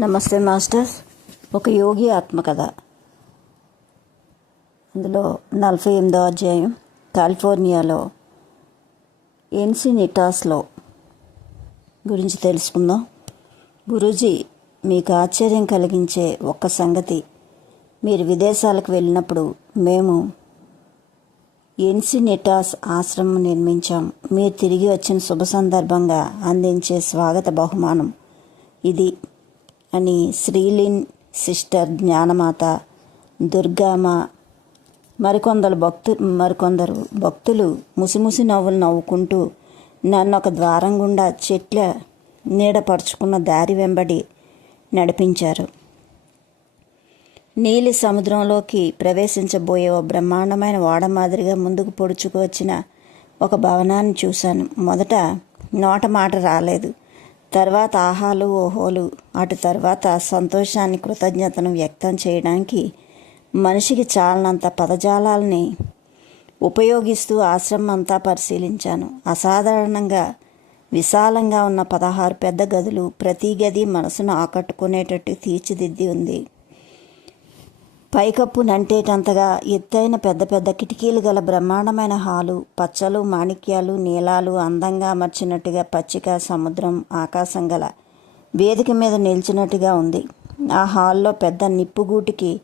నమస్తే మాస్టర్స్ ఒక యోగి ఆత్మకథ. అందులో నలభై ఎనిమిదో అధ్యాయం కాలిఫోర్నియాలో ఎన్సినిటాస్లో గురించి తెలుసుకుందాం. గురూజీ మీకు ఆశ్చర్యం కలిగించే ఒక్క సంగతి. మీరు విదేశాలకు వెళ్ళినప్పుడు మేము ఎన్సినిటాస్ ఆశ్రమం నిర్మించాం. మీరు తిరిగి వచ్చిన శుభ సందర్భంగా అందించే స్వాగత బహుమానం. ఇది అని శ్రీలిన్ సిస్టర్ జ్ఞానమాత దుర్గామ మరికొందరు భక్తు మరికొందరు భక్తులు ముసిముసి నవ్వులు నవ్వుకుంటూ నన్ను ఒక ద్వారం గుండా చెట్ల నీడపరుచుకున్న దారి వెంబడి నడిపించారు. నీలి సముద్రంలోకి ప్రవేశించబోయే ఓ బ్రహ్మాండమైన ఓడ మాదిరిగా ముందుకు పొడుచుకు వచ్చిన ఒక భవనాన్ని చూశాను. మొదట నోట మాట రాలేదు. తర్వాత ఆహాలు ఓహోలు అటు తర్వాత సంతోషాన్ని కృతజ్ఞతను వ్యక్తం చేయడానికి మనిషికి చాలనంత పదజాలాల్ని ఉపయోగిస్తూ ఆశ్రమం అంతా పరిశీలించాను. అసాధారణంగా విశాలంగా ఉన్న పదహారు పెద్ద గదులు ప్రతి గది మనసును ఆకట్టుకునేటట్టు తీర్చిదిద్ది ఉంది. పైకప్పు నంటేటంతగా ఎత్తైన పెద్ద పెద్ద కిటికీలు గల బ్రహ్మాండమైన హాలు పచ్చలు మాణిక్యాలు నీలాలు అందంగా అమర్చినట్టుగా పచ్చిక సముద్రం ఆకాశం గల వేదిక మీద నిలిచినట్టుగా ఉంది. ఆ హాల్లో పెద్ద నిప్పుగూటికి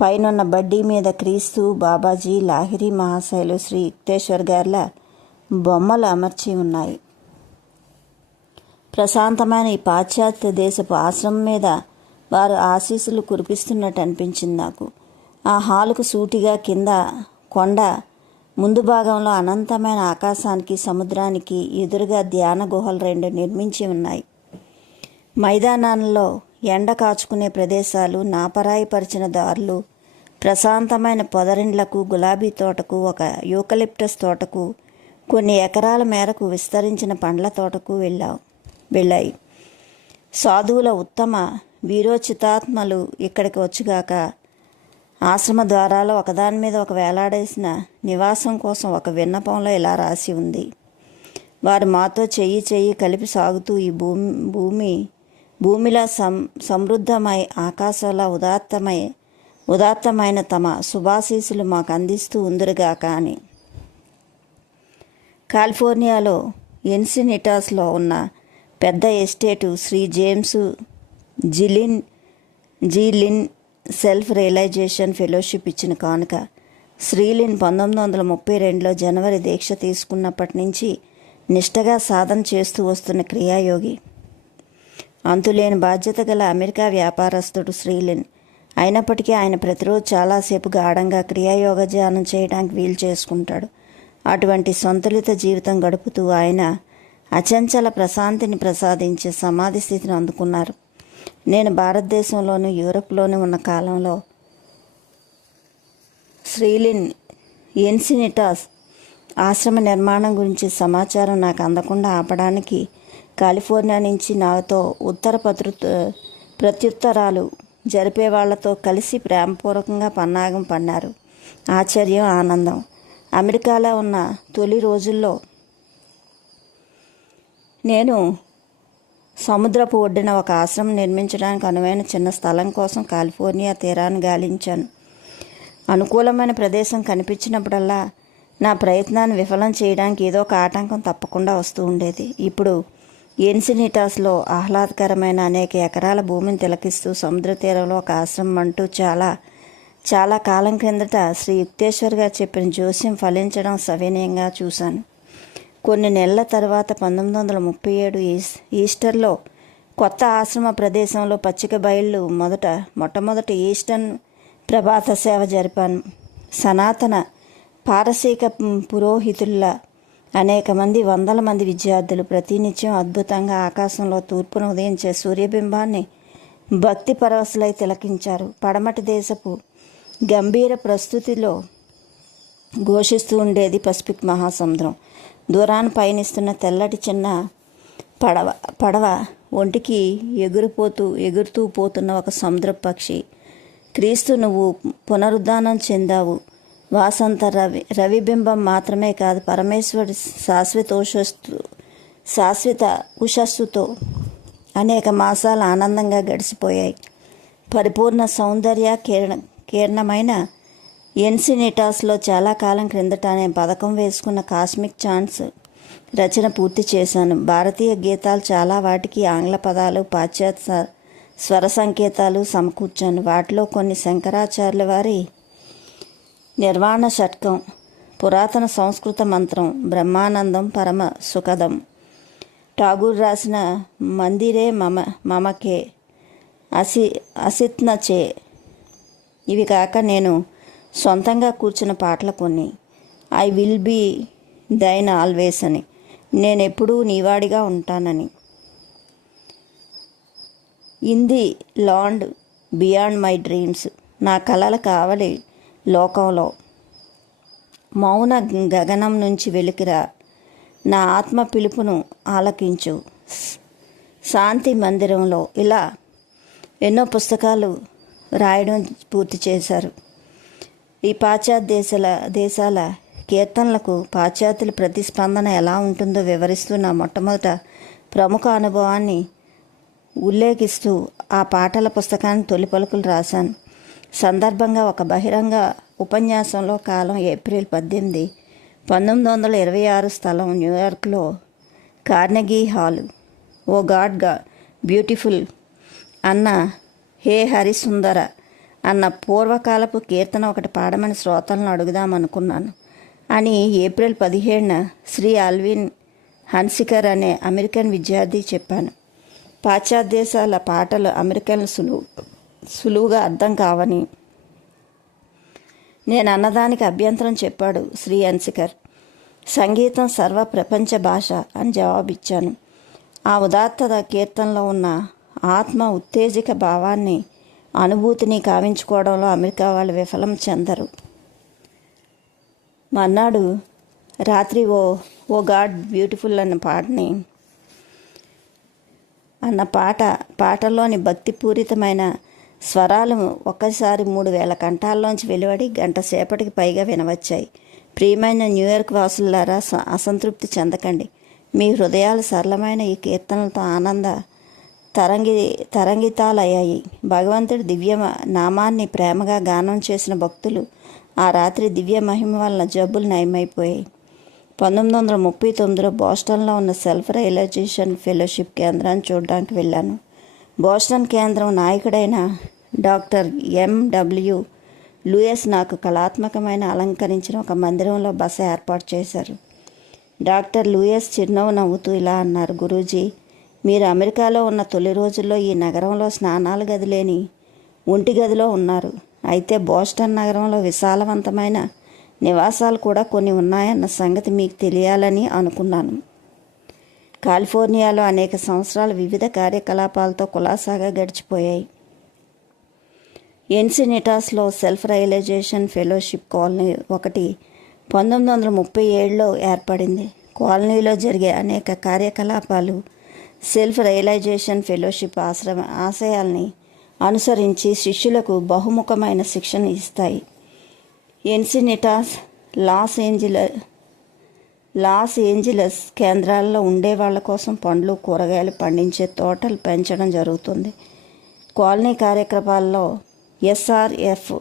పైనున్న బడ్డీ మీద క్రీస్తు బాబాజీ లాహిరి మహాశైలు శ్రీ యుక్తేశ్వర్ గార్ల బొమ్మలు అమర్చి ఉన్నాయి. ప్రశాంతమైన ఈ పాశ్చాత్య దేశపు ఆశ్రమం మీద వారు ఆశీస్సులు కురిపిస్తున్నట్టు అనిపించింది నాకు. ఆ హాలుకు సూటిగా కింద కొండ ముందు భాగంలో అనంతమైన ఆకాశానికి సముద్రానికి ఎదురుగా ధ్యాన గుహలు రెండు నిర్మించి ఉన్నాయి. మైదానాల్లో ఎండ కాచుకునే ప్రదేశాలు నాపరాయిపరిచిన దారులు ప్రశాంతమైన పొదరిండ్లకు గులాబీ తోటకు ఒక యూకలిప్టస్ తోటకు కొన్ని ఎకరాల మేరకు విస్తరించిన పండ్ల తోటకు వెళ్ళాం వెళ్ళాయి. సాధువుల ఉత్తమ వీరోచితాత్మలు ఇక్కడికి వచ్చుగాక ఆశ్రమ ద్వారాలో ఒకదాని మీద ఒక వేలాడేసిన నివాసం కోసం ఒక విన్నపంలో ఇలా రాసి ఉంది. వారు మాతో చెయ్యి చెయ్యి కలిపి సాగుతూ ఈ భూమి భూమి భూమిలో సం సమృద్ధమై ఆకాశంలో ఉదాత్తమై ఉదాత్తమైన తమ శుభాశీసులు మాకు అందిస్తూ ఉందిరుగాక అని. కాలిఫోర్నియాలో ఎన్సినిటాస్లో ఉన్న పెద్ద estate Shri James J Lynn J Lynn self realization fellowship ఇచ్చిన కానుక. శ్రీలిన్ పంతొమ్మిది వందల ముప్పై రెండులో జనవరి దీక్ష తీసుకున్నప్పటి నుంచి నిష్టగా సాధన చేస్తూ వస్తున్న క్రియాయోగి. అంతులేని బాధ్యత గల అమెరికా వ్యాపారస్తుడు శ్రీలిన్. అయినప్పటికీ ఆయన ప్రతిరోజు చాలాసేపు గాఢంగా క్రియాయోగ ధ్యానం చేయడానికి వీలు చేసుకుంటాడు. అటువంటి సంతులిత జీవితం గడుపుతూ ఆయన అచంచల ప్రశాంతిని ప్రసాదించే సమాధి స్థితిని అందుకున్నారు. నేను భారతదేశంలోను యూరప్లోనూ ఉన్న కాలంలో శ్రీలిన్ ఎన్సినిటాస్ ఆశ్రమ నిర్మాణం గురించి సమాచారం నాకు అందకుండా ఆపడానికి కాలిఫోర్నియా నుంచి నాతో ఉత్తర పత్రు ప్రత్యుత్తరాలు జరిపే వాళ్ళతో కలిసి ప్రేమపూర్వకంగా పన్నాగం పన్నారు. ఆశ్చర్యం ఆనందం. అమెరికాలో ఉన్న తొలి రోజుల్లో నేను సముద్రపు ఒడ్డున ఒక ఆశ్రమం నిర్మించడానికి అనువైన చిన్న స్థలం కోసం కాలిఫోర్నియా తీరాన్ని గాలించాను. అనుకూలమైన ప్రదేశం కనిపించినప్పుడల్లా నా ప్రయత్నాన్ని విఫలం చేయడానికి ఏదో ఒక ఆటంకం తప్పకుండా వస్తూ ఉండేది. ఇప్పుడు ఎన్సినిటాస్లో ఆహ్లాదకరమైన అనేక ఎకరాల భూమిని తిలకిస్తూ సముద్ర తీరంలో ఒక ఆశ్రమం అంటూ చాలా చాలా కాలం క్రిందట శ్రీ యుక్తేశ్వర్ గారు చెప్పిన జోస్యం ఫలించడం సవినయంగా చూశాను. కొన్ని నెలల తర్వాత పంతొమ్మిది వందల ముప్పై ఏడు ఈస్టర్లో కొత్త ఆశ్రమ ప్రదేశంలో పచ్చిక బయళ్ళు మొదట మొట్టమొదటి ఈస్టర్న్ ప్రభాత సేవ జరిపాను. సనాతన పారసీక పురోహితుల అనేక మంది వందల మంది విద్యార్థులు ప్రతినిత్యం అద్భుతంగా ఆకాశంలో తూర్పున ఉదయించే సూర్యబింబాన్ని భక్తి పరవశులై తిలకించారు. పడమటి దేశపు గంభీర ప్రస్తుతిలో ఘోషిస్తూ ఉండేది పసిఫిక్ మహాసముద్రం. దూరాన్ని పయనిస్తున్న తెల్లటి చిన్న పడవ పడవ ఒంటికి ఎగురిపోతూ ఎగురుతూ పోతున్న ఒక సముద్ర పక్షి. క్రీస్తు నువ్వు పునరుద్ధానం చెందావు. వాసంత రవి రవిబింబం మాత్రమే కాదు పరమేశ్వరుడి శాశ్వతోషస్తు శాశ్వత ఉషస్సుతో అనేక మాసాలు ఆనందంగా గడిచిపోయాయి. పరిపూర్ణ సౌందర్య కీర్ణ కీర్ణమైన ఎన్సినిటాస్లో చాలా కాలం క్రిందట నేను పథకం వేసుకున్న కాస్మిక్ ఛాన్స్ రచన పూర్తి చేశాను. భారతీయ గీతాలు చాలా వాటికి ఆంగ్ల పదాలు పాశ్చాత్య స్వర సంకేతాలు సమకూర్చాను. వాటిలో కొన్ని శంకరాచార్యుల వారి నిర్వాణ షట్కం పురాతన సంస్కృత మంత్రం బ్రహ్మానందం పరమ సుఖదం. ఠాగూర్ రాసిన మందిరే మమ మమకే అసి అసిత్నచే. ఇవి కాక నేను సొంతంగా కూర్చున్న పాటలు కొన్ని. I will be thine always అని. నేను ఎప్పుడూ నీవాడిగా ఉంటానని. ఇంది లాండ్ బియాండ్ మై డ్రీమ్స్ నా కలల కావలి లోకంలో. మౌన గగనం నుంచి వెలికిరా. నా ఆత్మ పిలుపును ఆలకించు. శాంతి మందిరంలో ఇలా ఎన్నో పుస్తకాలు రాయడం పూర్తి చేశారు. ఈ పాశ్చాత్య దేశాల దేశాల కీర్తనలకు పాశ్చాత్యుల ప్రతిస్పందన ఎలా ఉంటుందో వివరిస్తూ నా మొట్టమొదట ప్రముఖ అనుభవాన్ని ఉల్లేఖిస్తూ ఆ పాటల పుస్తకాన్ని తొలి పలుకులు రాశాను. సందర్భంగా ఒక బహిరంగ ఉపన్యాసంలో కాలం ఏప్రిల్ పద్దెనిమిది పంతొమ్మిది వందల ఇరవై ఆరు స్థలం న్యూయార్క్లో కార్నెగీ హాల్. ఓ గాడ్గా బ్యూటిఫుల్ అన్న హే హరిసుందర అన్న పూర్వకాలపు కీర్తన ఒకటి పాడమని శ్రోతలను అడుగుదామనుకున్నాను. అని ఏప్రిల్ పదిహేడున శ్రీ ఆల్విన్ హన్సికర్ అనే అమెరికన్ విద్యార్థి చెప్పాను. పాశ్చాత్య దేశాల పాటలు అమెరికన్ సులువు సులువుగా అర్థం కావని నేను అన్నదానికి అభ్యంతరం చెప్పాడు శ్రీ హన్సికర్. సంగీతం సర్వ ప్రపంచ భాష అని జవాబిచ్చాను. ఆ ఉదాత్తత కీర్తనలో ఉన్న ఆత్మ ఉత్తేజిక భావాన్ని అనుభూతిని కావించుకోవడంలో అమెరికా వాళ్ళు విఫలం చెందరు. మర్నాడు రాత్రి ఓ ఓ గాడ్ బ్యూటిఫుల్ అన్న పాటని అన్న పాట పాటలోని భక్తిపూరితమైన స్వరాలు ఒక్కసారి మూడు వేల కంఠాల్లోంచి వెలువడి గంట సేపటికి పైగా వినవచ్చాయి. ప్రియమైన న్యూయార్క్ వాసులారా స- అసంతృప్తి చెందకండి. మీ హృదయాలు సరళమైన ఈ కీర్తనలతో ఆనంద తరంగి తరంగితాలయ్యాయి. భగవంతుడి దివ్య నామాన్ని ప్రేమగా గానం చేసిన భక్తులు ఆ రాత్రి దివ్య మహిమ వలన జబ్బులు నయమైపోయాయి. పంతొమ్మిది వందల ముప్పై తొమ్మిదిలో బోస్టన్లో ఉన్న సెల్ఫ్ రియలైజేషన్ ఫెలోషిప్ కేంద్రాన్ని చూడడానికి వెళ్ళాను. బోస్టన్ కేంద్రం నాయకుడైన డాక్టర్ ఎండబ్ల్యూ లూయస్ నాకు కళాత్మకమైన అలంకరించిన ఒక మందిరంలో బస ఏర్పాటు చేశారు. డాక్టర్ లూయస్ చిరునవ్వు నవ్వుతూ ఇలా అన్నారు గురూజీ మీరు అమెరికాలో ఉన్న తొలి రోజుల్లో ఈ నగరంలో స్నానాల గది లేని ఒంటి గదిలో ఉన్నారు. అయితే బోస్టన్ నగరంలో విశాలవంతమైన నివాసాలు కూడా కొన్ని ఉన్నాయన్న సంగతి మీకు తెలియాలని అనుకున్నాను. కాలిఫోర్నియాలో అనేక సంవత్సరాలు వివిధ కార్యకలాపాలతో కులాసాగా గడిచిపోయాయి. ఎన్సినిటాస్లో సెల్ఫ్ రియలైజేషన్ ఫెలోషిప్ కాలనీ ఒకటి పంతొమ్మిది వందల ముప్పై ఏడులో ఏర్పడింది. కాలనీలో జరిగే అనేక కార్యకలాపాలు సెల్ఫ్ రియలైజేషన్ ఫెలోషిప్ ఆశ్రమ ఆశయాల్ని అనుసరించి శిష్యులకు బహుముఖమైన శిక్షణ ఇస్తాయి. ఎన్సినిటాస్ లాస్ ఏంజిల లాస్ ఏంజిలస్ కేంద్రాల్లో ఉండే వాళ్ళ కోసం పండ్లు కూరగాయలు పండించే తోటలు పెంచడం జరుగుతుంది. కాలనీ కార్యక్రమాల్లో ఎస్ఆర్ఎఫ్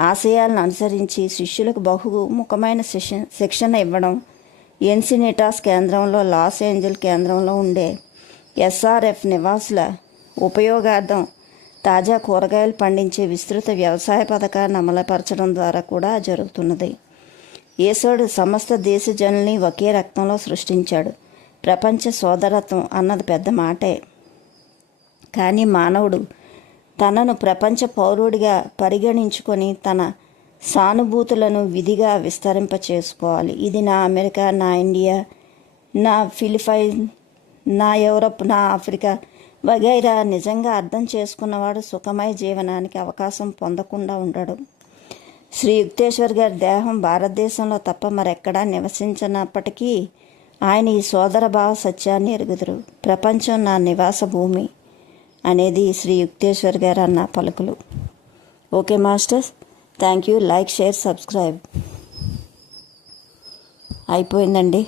ఆశయాలను అనుసరించి శిష్యులకు బహుముఖమైన శిక్ష శిక్షణ ఇవ్వడం ఎన్సినిటాస్ కేంద్రంలో లాస్ ఏంజల్ కేంద్రంలో ఉండే ఎస్ఆర్ఎఫ్ నివాసుల ఉపయోగార్థం తాజా కూరగాయలు పండించే విస్తృత వ్యవసాయ పథకాన్ని అమలుపరచడం ద్వారా కూడా జరుగుతున్నది. యేసోడు సమస్త దేశ జనుల్ని ఒకే రక్తంలో సృష్టించాడు. ప్రపంచ సోదరత్వం అన్నది పెద్ద మాటే. కానీ మానవుడు తనను ప్రపంచ పౌరుడిగా పరిగణించుకొని తన సానుభూతులను విధిగా విస్తరింప చేసుకోవాలి ఇది నా అమెరికా నా ఇండియా నా ఫిలిపైన్ నా యూరప్ నా ఆఫ్రికా వగైరా నిజంగా అర్థం చేసుకున్నవాడు సుఖమయ జీవనానికి అవకాశం పొందకుండా ఉండడు. శ్రీ యుక్తేశ్వర్ గారి దేహం భారతదేశంలో తప్ప మరెక్కడా నివసించినప్పటికీ ఆయన ఈ సోదర భావ సత్యాన్ని ఎరుగుదురు. ప్రపంచం నా నివాస భూమి అనేది శ్రీ యుక్తేశ్వర్ గారు అన్న పలుకులు. Okay masters thank you like share subscribe. అయిపోయిందండి.